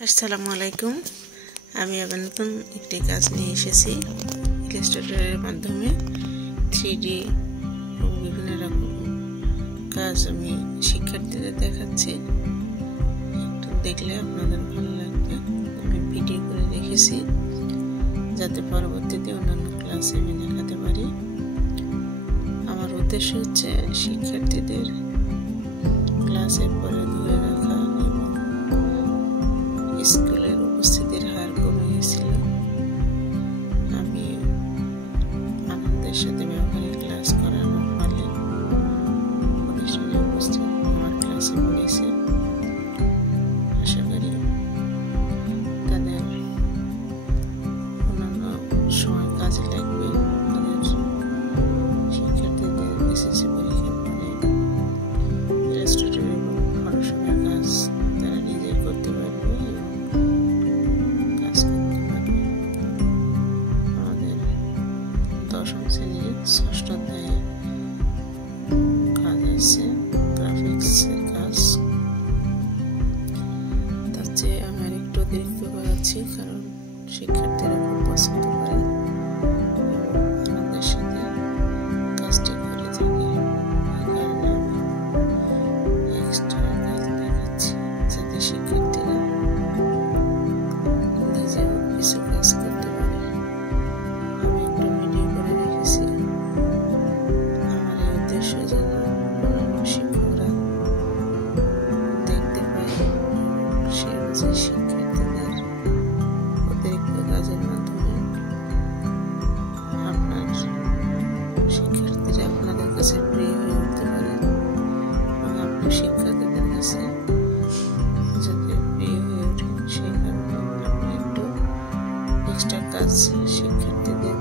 আসসালামু আলাইকুম। আমি আবার নতুন একটি কাজ নিয়ে এসেছি। ইলাস্ট্রেটরের মাধ্যমে 3D এবং বিভিন্ন রকম কাজ আমি শিক্ষার্থীদের দেখাচ্ছি। একটু দেখলে আপনাদের ভালো লাগবে। আমি ভিডিও করে রেখেছি যাতে পরবর্তীতে অন্যান্য ক্লাসে আমি দেখাতে পারি। আমার উদ্দেশ্য হচ্ছে শিক্ষার্থীদের ক্লাসের পরে ধরে রাখা এবং স্কুলের উপস্থিতির হার কমে গেছিল। আমি আনন্দের সাথে ব্যবহারিক ক্লাস করানোর ফলে প্রতিষ্ঠানে উপস্থিত আমার ক্লাসে পড়েছে। আশা করি তাদের অন্যান্য সময় কাজে লাগবে। তাদের শিক্ষার্থীদের এসএসসি পরীক্ষার পরে ইলাস্ট্রেটর এবং ফটোশপের কাজ তারা নিজেই করতে পারবে এবং কাজ করতে পারবে। আমাদের 10ম শ্রেণীর 6ষ্ঠ অধ্যায়ে কাজ আছে গ্রাফিক্সের কাজ। তার চেয়ে আমি আরেকটু অতিরিক্ত করাচ্ছি কারণ শিক্ষার্থীরা খুব পছন্দ করে আনন্দের সাথে কাজটি করে থাকে। এই কারণে আমি এক্সট্রা কাজ দেখাচ্ছি যাতে শিক্ষার্থীরা নিজেও কিছু কাজ করতে পারে। আমি একটা ভিডিও করে রেখেছি। আমার এই উদ্দেশ্য যেন অন্যান্য শিক্ষকরা দেখতে পায় সে অনুযায়ী শিক্ষার্থীদের অতিরিক্ত কাজের মাধ্যমে আপনার শিক্ষার্থীরা আপনাদের কাছে প্রিয় হয়ে উঠতে পারে এবং আপনি শিক্ষার্থীদের কাছে যাতে প্রিয় হয়ে ওঠেন সেই কারণে আমি একটু এক্সট্রা কাজ শিক্ষার্থীদের